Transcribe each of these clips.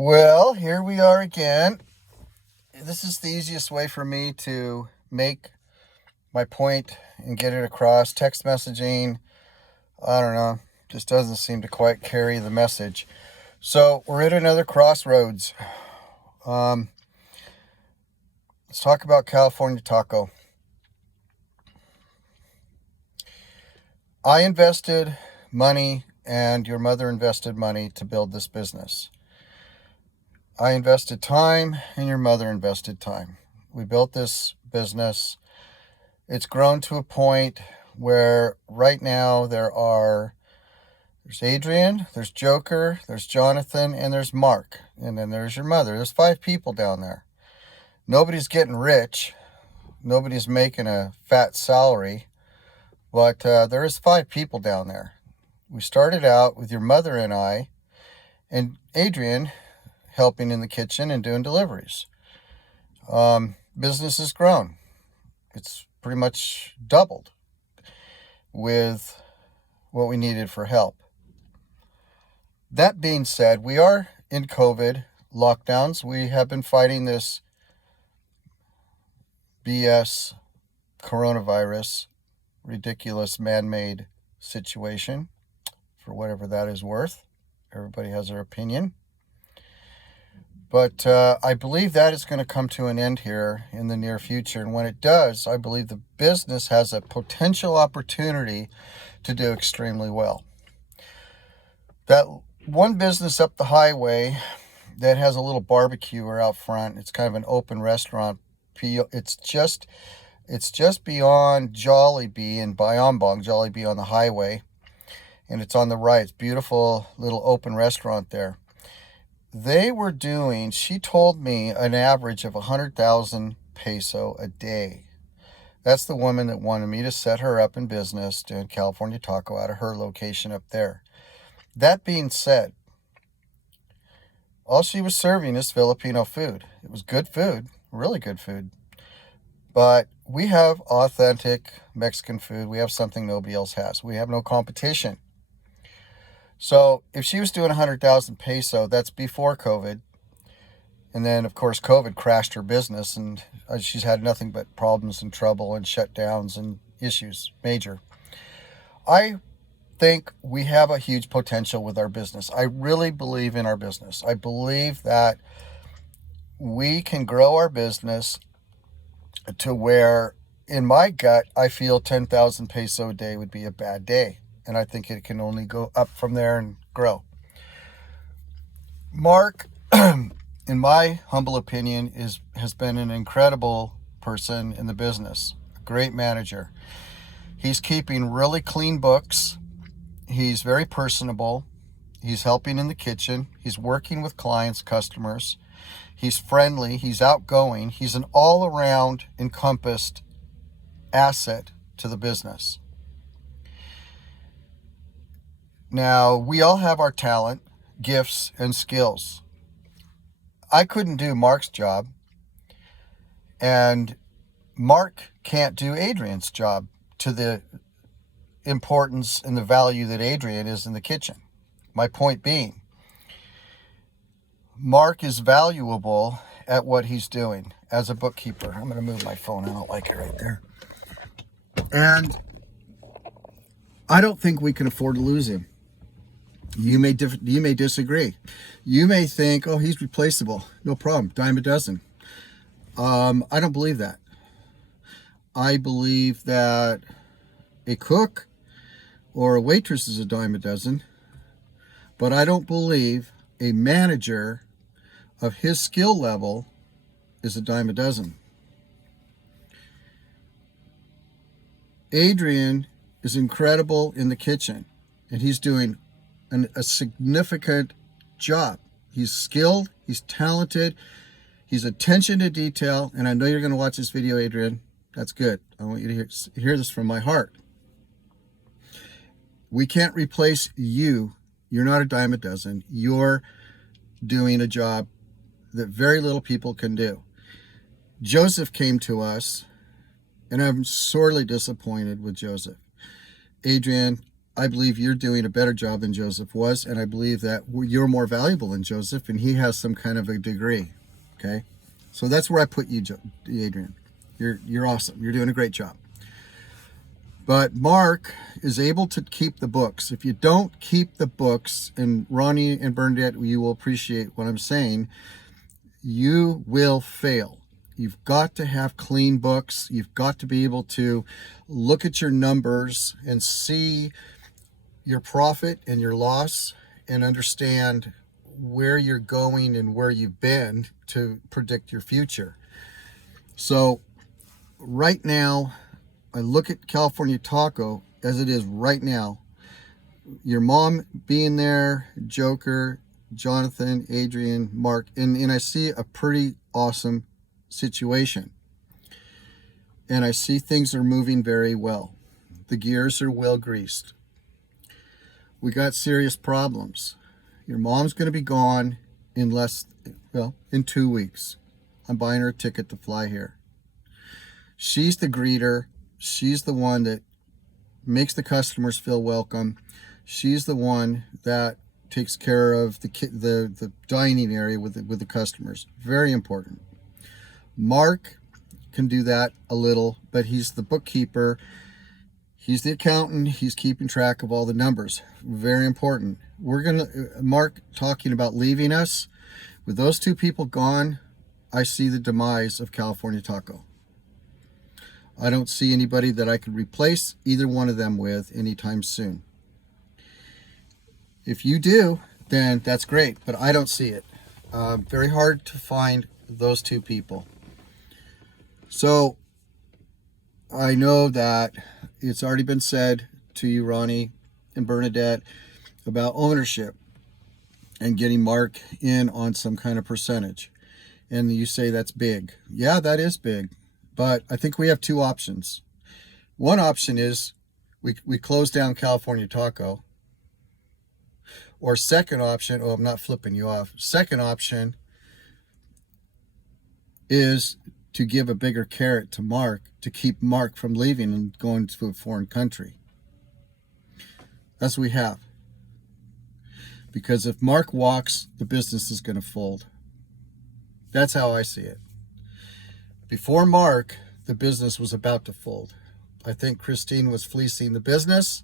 Well, here we are again. This is the easiest way for me to make my point and get it across. Text messaging, I don't know, just doesn't seem to quite carry the message. So we're at another crossroads. Let's talk about California Taco. I invested money and your mother invested money to build this business. I invested time and your mother invested time. We built this business. It's grown to a point where right now there's Adrian, there's Joker, there's Jonathan, and there's Mark. And then there's your mother. There's 5 people down there. Nobody's getting rich. Nobody's making a fat salary. But there is 5 people down there. We started out with your mother and I, and Adrian helping in the kitchen and doing deliveries. Business has grown. It's pretty much doubled with what we needed for help. That being said, we are in COVID lockdowns. We have been fighting this BS coronavirus, ridiculous man-made situation, for whatever that is worth. Everybody has their opinion. But I believe that is going to come to an end here in the near future. And when it does, I believe the business has a potential opportunity to do extremely well. That one business up the highway that has a little barbecue out front, it's kind of an open restaurant. It's just beyond Jollibee and Bayambong, Jollibee on the highway. And it's on the right. It's a beautiful little open restaurant there. They were doing, she told me, an average of 100,000 peso a day. That's the woman that wanted me to set her up in business doing California Taco out of her location up there. That being said, all she was serving is Filipino food. It was good food, really good food. But we have authentic Mexican food. We have something nobody else has. We have no competition. So if she was doing 100,000 peso, that's before COVID. And then, of course, COVID crashed her business, and she's had nothing but problems and trouble and shutdowns and issues, major. I think we have a huge potential with our business. I really believe in our business. I believe that we can grow our business to where, in my gut, I feel 10,000 peso a day would be a bad day. And I think it can only go up from there and grow. Mark, in my humble opinion, has been an incredible person in the business, a great manager. He's keeping really clean books. He's very personable. He's helping in the kitchen. He's working with clients, customers. He's friendly. He's outgoing. He's an all-around encompassed asset to the business. Now, we all have our talent, gifts, and skills. I couldn't do Mark's job, and Mark can't do Adrian's job to the importance and the value that Adrian is in the kitchen. My point being, Mark is valuable at what he's doing as a bookkeeper. I'm going to move my phone. I don't like it right there. And I don't think we can afford to lose him. You may disagree. You may think, oh, he's replaceable. No problem. Dime a dozen. I don't believe that. I believe that a cook or a waitress is a dime a dozen. But I don't believe a manager of his skill level is a dime a dozen. Adrian is incredible in the kitchen, and he's doing a significant job. He's skilled, he's talented, he's attention to detail, and I know you're going to watch this video, Adrian. That's good. I want you to hear this from my heart. We can't replace you. You're not a dime a dozen. You're doing a job that very little people can do. Joseph came to us, and I'm sorely disappointed with Joseph. Adrian, I believe you're doing a better job than Joseph was, and I believe that you're more valuable than Joseph, and he has some kind of a degree. Okay, so that's where I put you, Adrian. You're awesome. You're doing a great job. But Mark is able to keep the books. If you don't keep the books, and Ronnie and Bernadette, you will appreciate what I'm saying, you will fail. You've got to have clean books. You've got to be able to look at your numbers and see your profit and your loss and understand where you're going and where you've been to predict your future. So right now, I look at California Taco as it is right now. Your mom being there, Joker, Jonathan, Adrian, Mark, and I see a pretty awesome situation. And I see things are moving very well. The gears are well greased. We got serious problems. Your mom's going to be gone in in 2 weeks. I'm buying her a ticket to fly here. She's the greeter. She's the one that makes the customers feel welcome. She's the one that takes care of the dining area with the customers. Very important. Mark can do that a little, but he's the bookkeeper. He's the accountant. He's keeping track of all the numbers. Very important. Mark talking about leaving us. With those two people gone, I see the demise of California Taco. I don't see anybody that I could replace either one of them with anytime soon. If you do, then that's great, but I don't see it. Very hard to find those two people. So I know that it's already been said to you, Ronnie and Bernadette, about ownership and getting Mark in on some kind of percentage. And you say that's big. Yeah, that is big. But I think we have two options. One option is we close down California Taco. Or second option, I'm not flipping you off. Second option is to give a bigger carrot to Mark to keep Mark from leaving and going to a foreign country. That's what we have. Because if Mark walks, the business is going to fold. That's how I see it. Before Mark, the business was about to fold. I think Christine was fleecing the business.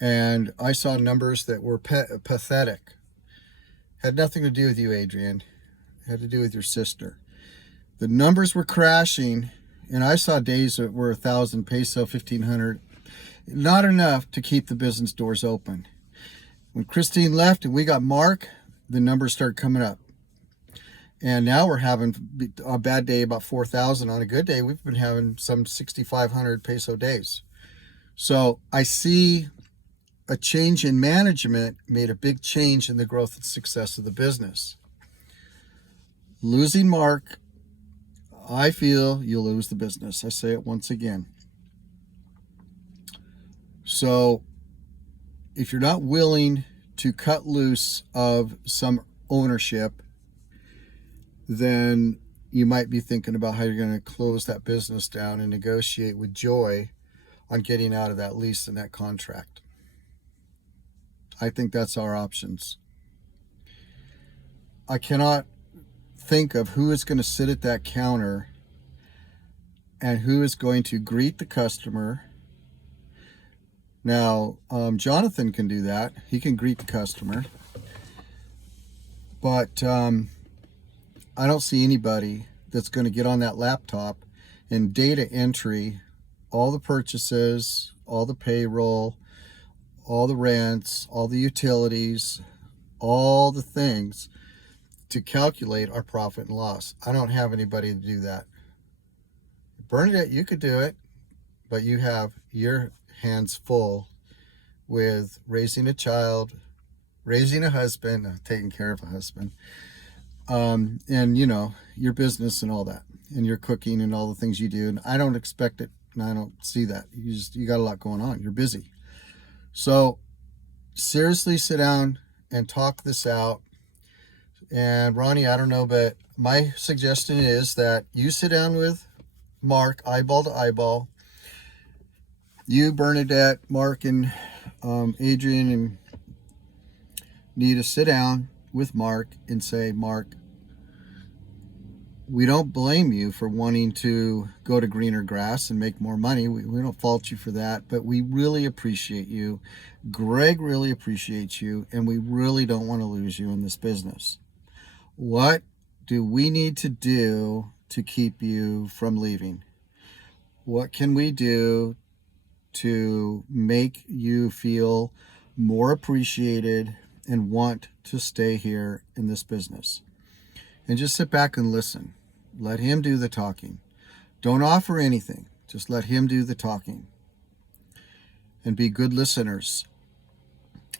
And I saw numbers that were pathetic. Had nothing to do with you, Adrian. Had to do with your sister. The numbers were crashing, and I saw days that were 1,000 peso, 1,500. Not enough to keep the business doors open. When Christine left and we got Mark, the numbers started coming up. And now we're having a bad day about 4,000. On a good day, we've been having some 6,500 peso days. So I see a change in management made a big change in the growth and success of the business. Losing Mark, I feel you'll lose the business. I say it once again. So if you're not willing to cut loose of some ownership, then you might be thinking about how you're going to close that business down and negotiate with Joy on getting out of that lease and that contract. I think that's our options. I cannot think of who is going to sit at that counter and who is going to greet the customer. Now, Jonathan can do that. He can greet the customer. But I don't see anybody that's going to get on that laptop and data entry all the purchases, all the payroll, all the rents, all the utilities, all the things to calculate our profit and loss. I don't have anybody to do that. Bernadette, you could do it, but you have your hands full with raising a child, raising a husband, taking care of a husband, and your business and all that, and your cooking and all the things you do. And I don't expect it, and I don't see that. You got a lot going on. You're busy. So seriously sit down and talk this out. And Ronnie, I don't know, but my suggestion is that you sit down with Mark, eyeball to eyeball. You, Bernadette, Mark, and Adrian, and need to sit down with Mark and say, Mark, we don't blame you for wanting to go to greener grass and make more money. We don't fault you for that, but we really appreciate you. Greg really appreciates you, and we really don't want to lose you in this business. What do we need to do to keep you from leaving? What can we do to make you feel more appreciated and want to stay here in this business? And just sit back and listen. Let him do the talking. Don't offer anything. Just let him do the talking. And be good listeners.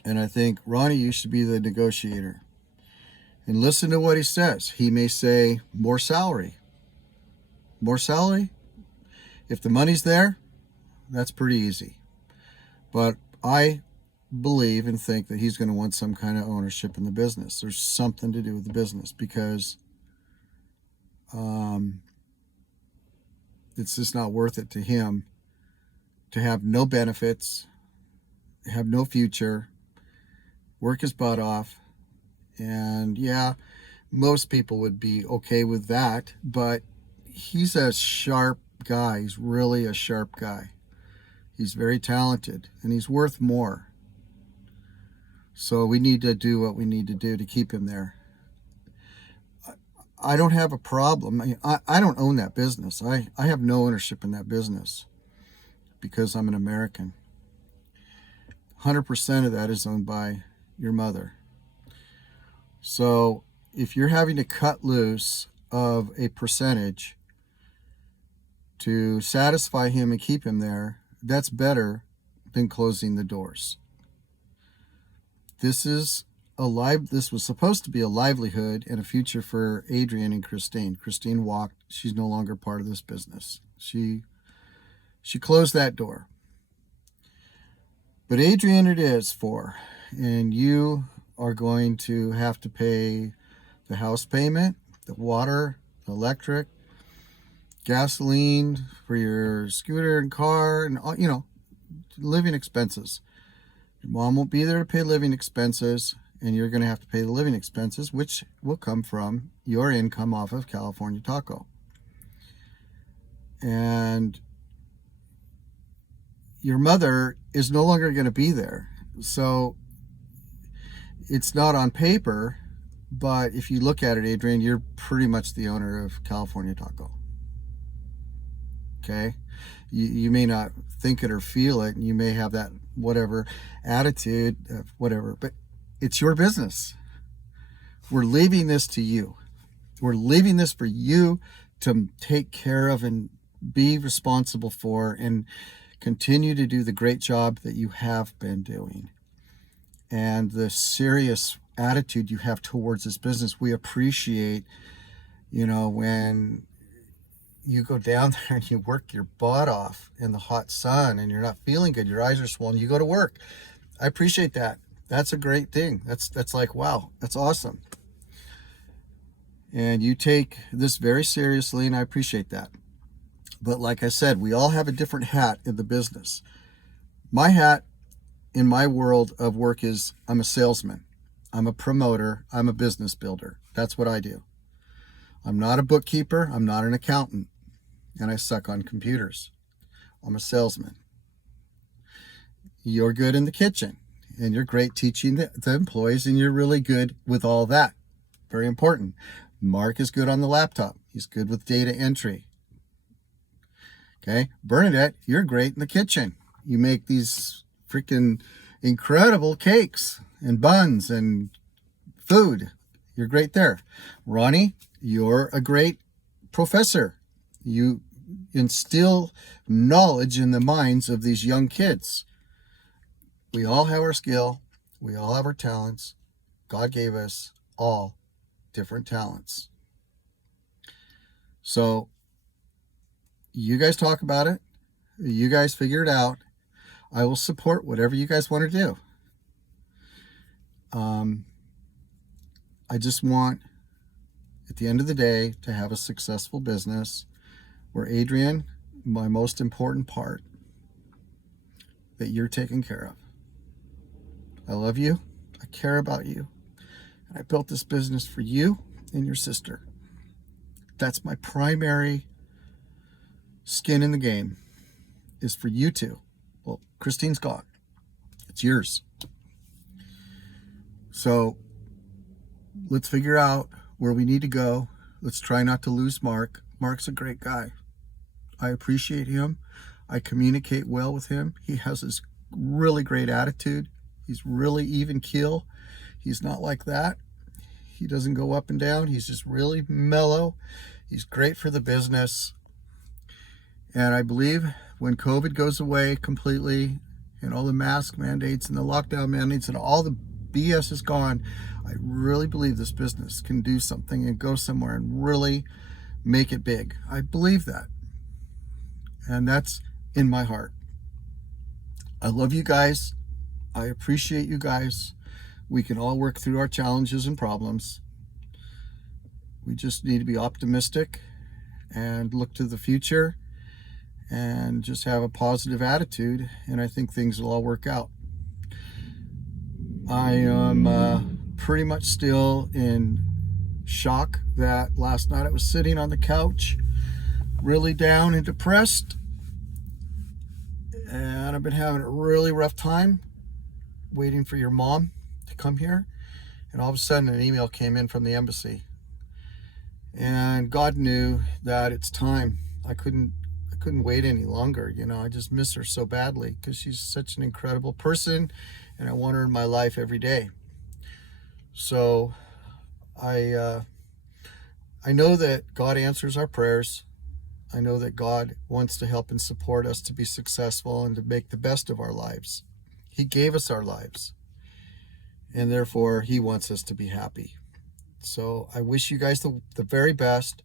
And I think, Ronnie, you should be the negotiator. And listen to what he says. He may say, more salary. More salary? If the money's there, that's pretty easy. But I believe and think that he's going to want some kind of ownership in the business. There's something to do with the business, because it's just not worth it to him to have no benefits, have no future, work his butt off. And yeah, most people would be okay with that, but he's a sharp guy. He's really a sharp guy. He's very talented, and he's worth more. So we need to do what we need to do to keep him there. I don't have a problem. I don't own that business. I have no ownership in that business because I'm an American. 100% of that is owned by your mother. So if you're having to cut loose of a percentage to satisfy him and keep him there, that's better than closing the doors. This was supposed to be a livelihood and a future for Adrian and Christine. Christine walked. She's no longer part of this business. She closed that door. But Adrian it is for, and you are going to have to pay the house payment, the water, the electric, gasoline for your scooter and car, and living expenses. Your mom won't be there to pay living expenses, and you're going to have to pay the living expenses, which will come from your income off of California Taco. And your mother is no longer going to be there. So it's not on paper, but if you look at it, Adrian, you're pretty much the owner of California Taco. Okay? You may not think it or feel it, and you may have that whatever attitude, whatever, but it's your business. We're leaving this to you. We're leaving this for you to take care of and be responsible for, and continue to do the great job that you have been doing. And the serious attitude you have towards this business, we appreciate, when you go down there and you work your butt off in the hot sun and you're not feeling good, your eyes are swollen, you go to work. I appreciate that. That's a great thing. That's like, wow, that's awesome. And you take this very seriously, and I appreciate that. But like I said, we all have a different hat in the business. My hat in my world of work is I'm a salesman. I'm a promoter. I'm a business builder. That's what I do. I'm not a bookkeeper. I'm not an accountant. And I suck on computers. I'm a salesman. You're good in the kitchen, and you're great teaching the employees, and you're really good with all that. Very important. Mark is good on the laptop. He's good with data entry. Okay. Bernadette, you're great in the kitchen. You make these freaking incredible cakes and buns and food. You're great there. Ronnie, you're a great professor. You instill knowledge in the minds of these young kids. We all have our skill. We all have our talents. God gave us all different talents. So you guys talk about it. You guys figure it out. I will support whatever you guys want to do. I just want, at the end of the day, to have a successful business where Adrian, my most important part, that you're taken care of. I love you. I care about you. And I built this business for you and your sister. That's my primary skin in the game, is for you two. Well, Christine's gone. It's yours. So let's figure out where we need to go. Let's try not to lose Mark. Mark's a great guy. I appreciate him. I communicate well with him. He has this really great attitude. He's really even keel. He's not like that. He doesn't go up and down. He's just really mellow. He's great for the business. And I believe when COVID goes away completely and all the mask mandates and the lockdown mandates and all the BS is gone, I really believe this business can do something and go somewhere and really make it big. I believe that. And that's in my heart. I love you guys. I appreciate you guys. We can all work through our challenges and problems. We just need to be optimistic and look to the future and just have a positive attitude, and I think things will all work out. I am pretty much still in shock that last night I was sitting on the couch really down and depressed, and I've been having a really rough time waiting for your mom to come here, and all of a sudden an email came in from the embassy, and God knew that it's time. I couldn't wait any longer. I just miss her so badly because she's such an incredible person, and I want her in my life every day. So I know that God answers our prayers. I know that God wants to help and support us to be successful and to make the best of our lives. He gave us our lives, and therefore He wants us to be happy. So I wish you guys the very best.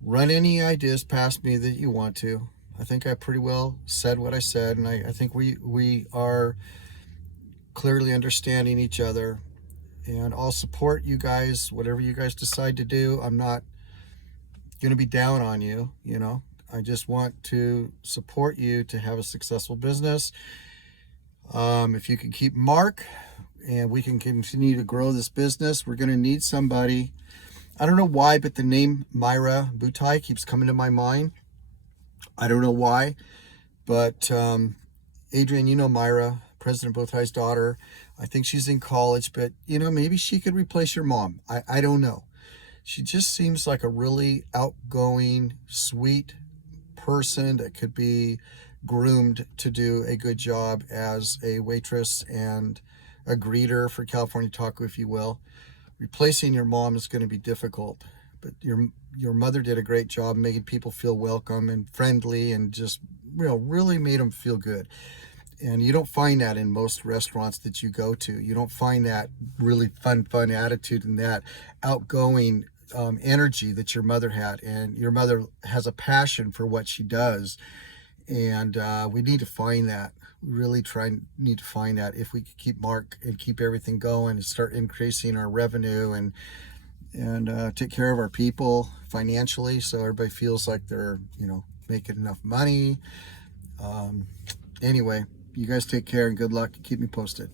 Run any ideas past me that you want to. I think I pretty well said what I said, and I think we are clearly understanding each other. And I'll support you guys, whatever you guys decide to do. I'm not going to be down on you, I just want to support you to have a successful business. If you can keep Mark and we can continue to grow this business, we're going to need somebody. I don't know why, but the name Myra Boutai keeps coming to my mind. I don't know why, but Adrian, Myra, President Boutai's daughter. I think she's in college, but maybe she could replace your mom. I don't know. She just seems like a really outgoing, sweet person that could be groomed to do a good job as a waitress and a greeter for California Taco, if you will. Replacing your mom is going to be difficult, but your mother did a great job making people feel welcome and friendly, and just really made them feel good. And you don't find that in most restaurants that you go to. You don't find that really fun attitude and that outgoing energy that your mother had. And your mother has a passion for what she does, and we need to find that. We really need to find that if we could keep Mark and keep everything going and start increasing our revenue and take care of our people financially, so everybody feels like they're making enough money. Anyway, you guys take care and good luck. Keep me posted.